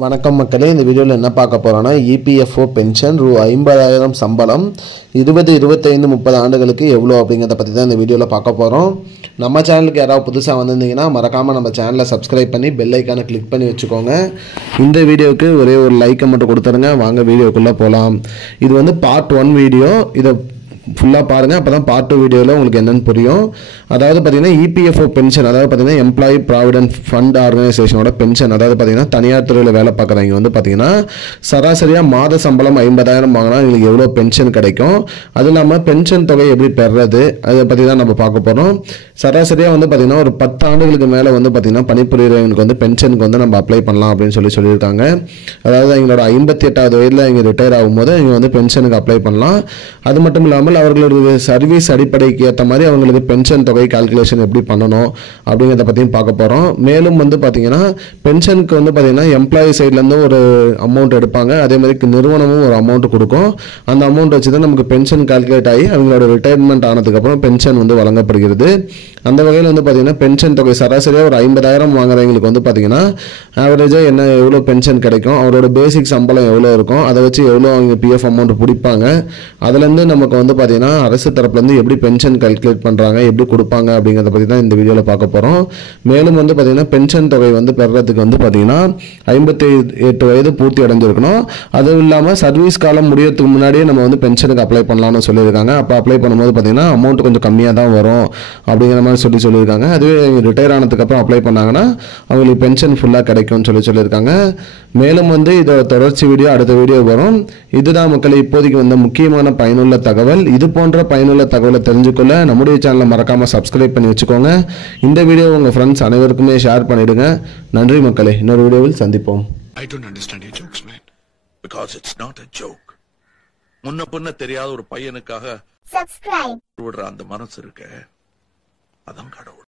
வணக்கம் மக்களே, இந்த வீடியோவில் என்ன பார்க்க போகிறோன்னா இபிஎஃப்ஓ பென்ஷன் ரூ 50,000 சம்பளம் 20, 25, 30 ஆண்டுகளுக்கு எவ்வளோ அப்படிங்கிறத பற்றி தான் இந்த வீடியோவில் பார்க்க போகிறோம். நம்ம சேனலுக்கு யாராவது புதுசாக வந்திருந்தீங்கன்னா மறக்காமல் நம்ம சேனலை சப்ஸ்கிரைப் பண்ணி பெல் ஐக்கானை கிளிக் பண்ணி வச்சுக்கோங்க. இந்த வீடியோவுக்கு ஒரே ஒரு லைக்கை மட்டும் கொடுத்துருங்க. வாங்க வீடியோக்குள்ளே போகலாம். இது வந்து பார்ட் 1 வீடியோ. இதை ஃபுல்லாக பாருங்கள், அப்போ தான் பார்ட் 2 வீடியோவில் உங்களுக்கு என்னென்னு புரியும். அதாவது பார்த்தீங்கன்னா இபிஎஃப்ஓ பென்ஷன், அதாவது பார்த்தீங்கன்னா எம்ப்ளாயி ப்ராவிடென்ட் ஃபண்ட் ஆர்கனைசேஷனோட பென்ஷன். அதாவது பார்த்தீங்கன்னா தனியார் துறையில் வேலை பார்க்குறவங்க வந்து பார்த்தீங்கன்னா சராசரியாக மாத சம்பளம் 50,000 வாங்கினா எங்களுக்கு எவ்வளோ பென்ஷன் கிடைக்கும், அது இல்லாமல் பென்ஷன் தொகை எப்படி பெறுறது, அதை பற்றி தான் நம்ம பார்க்க போகிறோம். சராசரியாக வந்து பார்த்தீங்கன்னா ஒரு 10 ஆண்டுகளுக்கு மேலே வந்து பார்த்தீங்கன்னா பணிபுரியவங்களுக்கு வந்து பென்ஷனுக்கு வந்து நம்ம அப்ளை பண்ணலாம் அப்படின்னு சொல்லியிருக்காங்க. அதாவது எங்களோட 58வது வயதில் இங்கே ரிட்டையர் ஆகும்போது இங்கே வந்து பென்ஷனுக்கு அப்ளை பண்ணலாம். அது மட்டும் இல்லாமல் அவர்களுடைய சர்வீஸ் அடிப்படைக்கு ஏற்ற மாதிரி அவங்களுக்கு பென்ஷன் தொகை கால்குலேஷன் எப்படி பண்ணணும் அப்படிங்கிறத பற்றியும் பார்க்க போகிறோம். மேலும் வந்து பார்த்தீங்கன்னா பென்ஷனுக்கு வந்து பார்த்தீங்கன்னா எம்ப்ளாயி சைட்லேருந்து ஒரு அமௌண்ட் எடுப்பாங்க, அதே மாதிரி நிறுவனமும் ஒரு அமௌண்ட் கொடுக்கும். அந்த அமௌண்ட் வச்சு தான் நமக்கு பென்ஷன் கால்குலேட் ஆகி அவங்களோட ரிட்டையர்மெண்ட் ஆனதுக்கப்புறம் பென்ஷன் வந்து வழங்கப்படுகிறது. அந்த வகையில் வந்து பார்த்தீங்கன்னா பென்ஷன் தொகை சராசரியாக ஒரு 50,000 வாங்குறவங்களுக்கு வந்து பார்த்தீங்கன்னா ஆவரேஜாக என்ன எவ்வளோ பென்ஷன் கிடைக்கும், அவரோட பேசிக் சம்பளம் எவ்வளோ இருக்கும், அதை வச்சு எவ்வளோ அவங்க பிஎஃப் அமௌண்ட் பிடிப்பாங்க, அதுலேருந்து நமக்கு வந்து பார்த்தீங்கன்னா அரசு தரப்புலேருந்து எப்படி பென்ஷன் கால்குலேட் பண்ணுறாங்க, எப்படி கொடுப்பாங்க அப்படிங்கிறத பற்றி தான் இந்த வீடியோவில் பார்க்க போகிறோம். மேலும் வந்து பார்த்தீங்கன்னா பென்ஷன் தொகை வந்து பெறுறதுக்கு வந்து பார்த்தீங்கன்னா 58 வயது பூர்த்தி அடைஞ்சிருக்கணும். அதுவும் இல்லாமல் சர்வீஸ் காலம் முடியறதுக்கு முன்னாடியே நம்ம வந்து பென்ஷனுக்கு அப்ளை பண்ணலாம்னு சொல்லியிருக்காங்க. அப்போ அப்ளை பண்ணும்போது பார்த்தீங்கன்னா அமௌண்ட் கொஞ்சம் கம்மியாக தான் வரும் அப்படிங்கிற மாதிரி சொல்லியிருக்காங்க. அதுவே ரிட்டையர் ஆனதுக்கப்புறம் அப்ளை பண்ணாங்கன்னா அவங்களுக்கு பென்ஷன் ஃபுல்லாக கிடைக்கும்னு சொல்லியிருக்காங்க. மேலும் வந்து இதோட தொடர்ச்சி வீடியோ அடுத்த வீடியோ வரும். இதுதான் மக்களை இப்போதைக்கு வந்த முக்கியமான பயனுள்ள தகவல். இது போன்ற பயனுள்ள தகவலை தெரிஞ்சுக்கொள்ள நம்முடைய சேனலை மறக்காமல் சப்ஸ்கிரைப் பண்ணி வச்சுக்கோங்க. இந்த வீடியோ உங்கள் ஃப்ரெண்ட்ஸ் அனைவருக்குமே ஷேர் பண்ணிவிடுங்க. நன்றி மக்களே, இன்னொரு வீடியோவில் சந்திப்போம். I don't understand your jokes, man. Because it's not a joke. முன்ன பின்ன தெரியாத ஒரு பையனுக்காக விடுற அந்த மனசு இருக்க, அதான் கடவுள்.